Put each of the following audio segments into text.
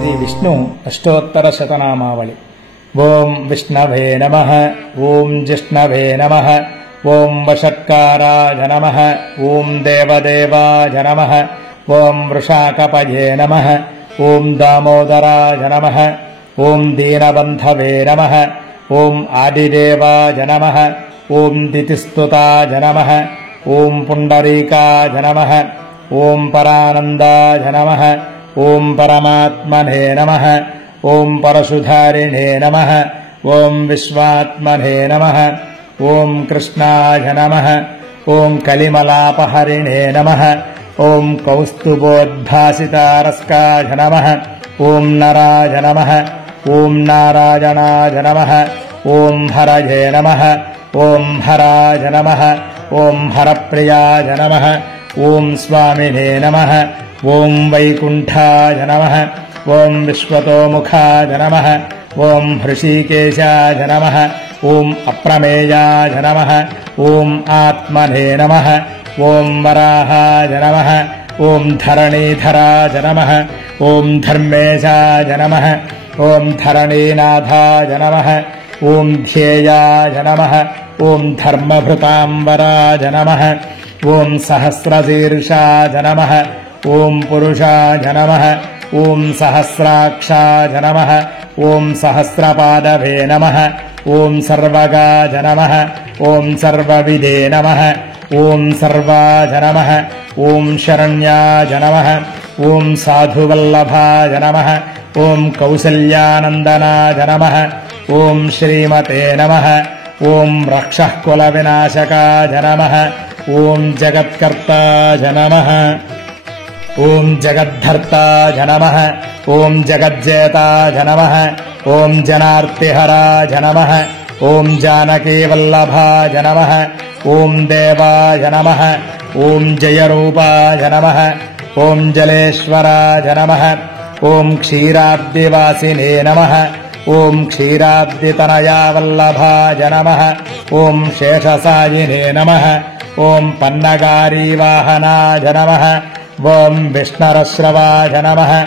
ಶ್ರೀ ವಿಷ್ಣು ಅಷ್ಟೋತ್ತರ ಶತನಾಮಾವಳಿ. ಓಂ ವಿಷ್ಣವೇ ನಮಃ. ಓಂ ಜಿಷ್ಣವೇ ನಮಃ. ಓಂ ವಷಟ್ಕಾರಾಯ ನಮಃ. ಓಂ ದೇವದೇವಾಯ ನಮಃ. ಓಂ ವೃಷಾಕಪಯೇ ನಮಃ. ಓಂ ದಾಮೋದರಾಯ ನಮಃ. ಓಂ ದೀನಬಂಧವೇ ನಮಃ. ಓಂ ಆದಿದೇವಾಯ ನಮಃ. ಓಂ ದಿತಿಸ್ತುತಾಯ ನಮಃ. ಓಂ ಪುಂಡರೀಕಾಯ ನಮಃ. ಓಂ ಪರಾನಂದಾಯ ನಮಃ. ಓಂ ಪರಮಾತ್ಮನೇ ನಮಃ. ಓಂ ಪರಶುಧಾರಿಣೇ ನಮಃ. ಓಂ ವಿಶ್ವಾತ್ಮನೇ ನಮಃ. ಓಂ ಕೃಷ್ಣಾಯ ನಮಃ. ಓಂ ಕಲಿಮಲಾಪಹರಿಣೇ ನಮಃ. ಓಂ ಕೌಸ್ತುಭೋದ್ಭಾಸಿತಾರಸ್ಕಾಯ ನಮಃ. ಓಂ ನರಾಯ ನಮಃ. ಓಂ ನಾರಾಯಣಾಯ ನಮಃ. ಓಂ ಹರಯೇ ನಮಃ. ಓಂ ಹರಾಯ ನಮಃ. ಓಂ ಹರಪ್ರಿಯಾಯ ನಮಃ. ಓಂ ಸ್ವಾಮಿನೇ ನಮಃ. ಓಂ ವೈಕುಂಠಾಯ ನಮಃ. ಓಂ ವಿಶ್ವತೋಮುಖಾಯ ನಮಃ. ಓಂ ಹೃಷೀಕೇಶಾಯ ನಮಃ. ಓಂ ಅಪ್ರಮೇಯಾಯ ನಮಃ. ಓಂ ಆತ್ಮನೇ ನಮಃ. ಓಂ ವರಾಹಾಯ ನಮಃ. ಓಂ ಧರಣೀಧರಾಯ ನಮಃ. ಓಂ ಧರ್ಮೇಶಾಯ ನಮಃ. ಓಂ ಧರಣೀನಾಥಾಯ ನಮಃ. ಓಂ ಧ್ಯೇಯಾಯ ನಮಃ. ಓಂ ಧರ್ಮಭೃತಾಂಬರಾಯ ನಮಃ. ಓಂ ಸಹಸ್ರಶೀರ್ಷಾಯ ನಮಃ. ಓಂ ಪುರುಷಾಯ ನಮಃ. ಓಂ ಸಹಸ್ರಾಕ್ಷಾಯ ನಮಃ. ಓಂ ಸಹಸ್ರಪಾದವೇ ನಮಃ. ಓಂ ಸರ್ವಗಾಯ ನಮಃ. ಓಂ ಸರ್ವವಿದೇ ನಮಃ. ಓಂ ಸರ್ವಾಯ ನಮಃ. ಓಂ ಶರಣ್ಯಾಯ ನಮಃ. ಓಂ ಸಾಧುವಲ್ಲಭಾಯ ನಮಃ. ಓಂ ಕೌಸಲ್ಯಾನಂದನಾಯ ನಮಃ. ಓಂ ಶ್ರೀಮತೆ ನಮಃ. ಓಂ ರಕ್ಷಃ ಕುಲವಿನಾಶಕಾಯ ನಮಃ. ಓಂ ಜಗತ್ಕರ್ತಾಯ ನಮಃ. ಓಂ ಜಗದ್ಧರ್ತಾಯ ನಮಃ. ಓಂ ಜಗಜ್ಜೇತಾಯ ನಮಃ. ಓಂ ಜನಾರ್ತಿಹರಾಯ ನಮಃ. ಓಂ ಜಾನಕೀವಲ್ಲಭಾಯ ನಮಃ. ಓಂ ದೇವಾಯ ನಮಃ. ಓಂ ಜಯರೂಪಾಯ ನಮಃ. ಓಂ ಜಲೇಶ್ವರಾಯ ನಮಃ. ಓಂ ಕ್ಷೀರಾಬ್ಧಿವಾಸಿನೇ ನಮಃ. ಓಂ ಕ್ಷೀರಾಬ್ಧಿತನಯಾವಲ್ಲಭಾಯ ನಮಃ. ಓಂ ಶೇಷಸಾಯಿನೇ ನಮಃ. ಓಂ ಪನ್ನಗಾರೀವಾಹನಾಯ ನಮಃ. ಓಂ ವಿಷ್ಣರಶ್ರವಾಯ ನಮಃ.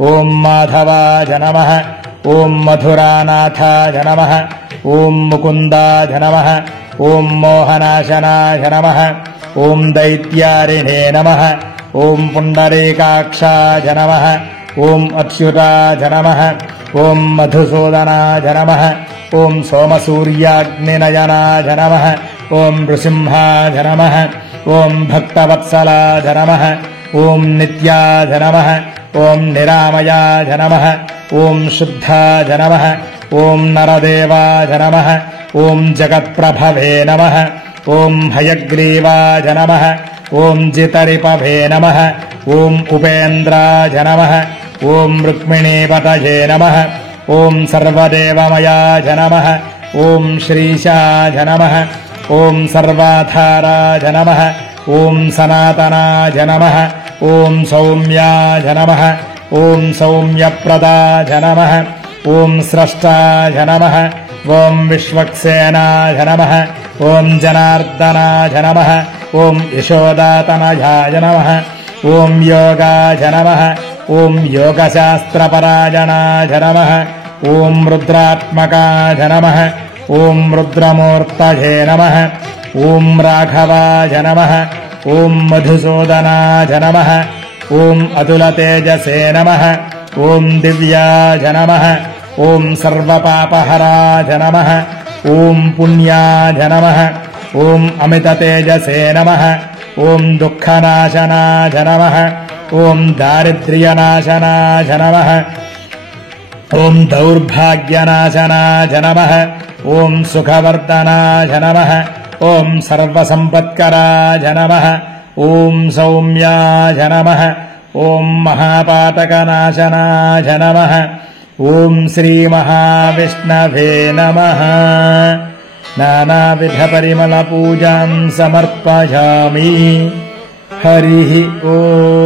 ಓಂ ಮಾಧವಾಯ ನಮಃ. ಓಂ ಮಧುರಾನಾಥಾಯ ನಮಃ. ಓಂ ಮುಕುಂದಾಯ ನಮಃ. ಓಂ ಮೋಹನಾಶನಾಯ ನಮಃ. ಓಂ ದೈತ್ಯಾರಿಣೇ ನಮಃ. ಓಂ ಪುಂಡರೀಕಾಕ್ಷಾಯ ನಮಃ. ಓಂ ಅಚ್ಯುತಾಯ ನಮಃ. ಓಂ ಮಧುಸೂದನಾಯ ನಮಃ. ಓಂ ಸೋಮಸೂರ್ಯಾಗ್ನಿನಯನಾಯ ನಮಃ. ಓಂ ನೃಸಿಂಹಾಯ ನಮಃ. ಓಂ ಭಕ್ತವತ್ಸಲಾಯ ನಮಃ. ಓಂ ನಿತ್ಯಾಯ ನಮಃ. ಓಂ ನಿರಾಮಯಾಯ ನಮಃ. ಓಂ ಶುದ್ಧಾಯ ನಮಃ. ಓಂ ನರದೇವಾಯ ನಮಃ. ಓಂ ಜಗತ್ಪ್ರಭವೇ ನಮಃ. ಓಂ ಹಯಗ್ರೀವಾಯ ನಮಃ. ಓಂ ಜಿತರಿಪಭೇ ನಮಃ. ಓಂ ಉಪೇಂದ್ರಾಯ ನಮಃ. ಓಂ ರುಕ್ಮಿಣೀಪತಯೇ ನಮಃ. ಓಂ ಸರ್ವದೇವಮಯಾಯ ನಮಃ. ಓಂ ಶ್ರೀಶಾಯ ನಮಃ. ಓಂ ಸರ್ವಾಧಾರಾಯ ನಮಃ. ಓಂ ಸನಾತನಾಯ ನಮಃ. ಓಂ ಸೌಮ್ಯಾಯ ನಮಃ. ಓಂ ಸೌಮ್ಯಪ್ರದಾಯ ನಮಃ. ಓಂ ಸ್ರಷ್ಟಾಯ ನಮಃ. ಓಂ ವಿಶ್ವಕ್ಸೇನಾಯ ನಮಃ. ಓಂ ಜನಾರ್ದನಾಯ ನಮಃ. ಓಂ ಯಶೋದಾತನಯಾಯ ನಮಃ. ಓಂ ಯೋಗಾಯ ನಮಃ. ಓಂ ಯೋಗಶಾಸ್ತ್ರಪರಾಯಣಾಯ ನಮಃ. ಓಂ ರುದ್ರಾತ್ಮಕಾಯ ನಮಃ. ಓಂ ರುದ್ರಮೂರ್ತಯೇ ನಮಃ. ಓಂ ರಾಘವಾಯ ನಮಃ. ಓಂ ಮಧುಸೂದನಾಯ ನಮಃ. ಓಂ ಅತುಲತೇಜಸೇ ನಮಃ. ಓಂ ದಿವ್ಯಾಯ ನಮಃ. ಓಂ ಸರ್ವಪಾಪಹರಾಯ ನಮಃ. ಓಂ ಪುಣ್ಯಾಯ ನಮಃ. ಓಂ ಅಮಿತತೇಜಸೇ ನಮಃ. ಓಂ ದುಃಖನಾಶನಾಯ ನಮಃ. ಓಂ ದಾರಿದ್ರ್ಯನಾಶನಾಯ ನಮಃ. ಓಂ ದೌರ್ಭಾಗ್ಯನಾಶನಾಯ ನಮಃ. ಓಂ ಸುಖವರ್ಧನಾಯ ನಮಃ. ಓಂ ಸರ್ವಸಂಪತ್ಕರಾಯ ನಮಃ. ಓಂ ಸೌಮ್ಯಾಯ ನಮಃ. ಓಂ ಮಹಾಪಾತಕನಾಶನಾಯ ನಮಃ. ಓಂ ಶ್ರೀಮಹಾವಿಷ್ಣವೇ ನಮಃ. ನಾನಾವಿಧಪರಿಮಳಪೂಜಾಂ ಸಮರ್ಪಯಾಮಿ. ಹರಿ ಓಂ.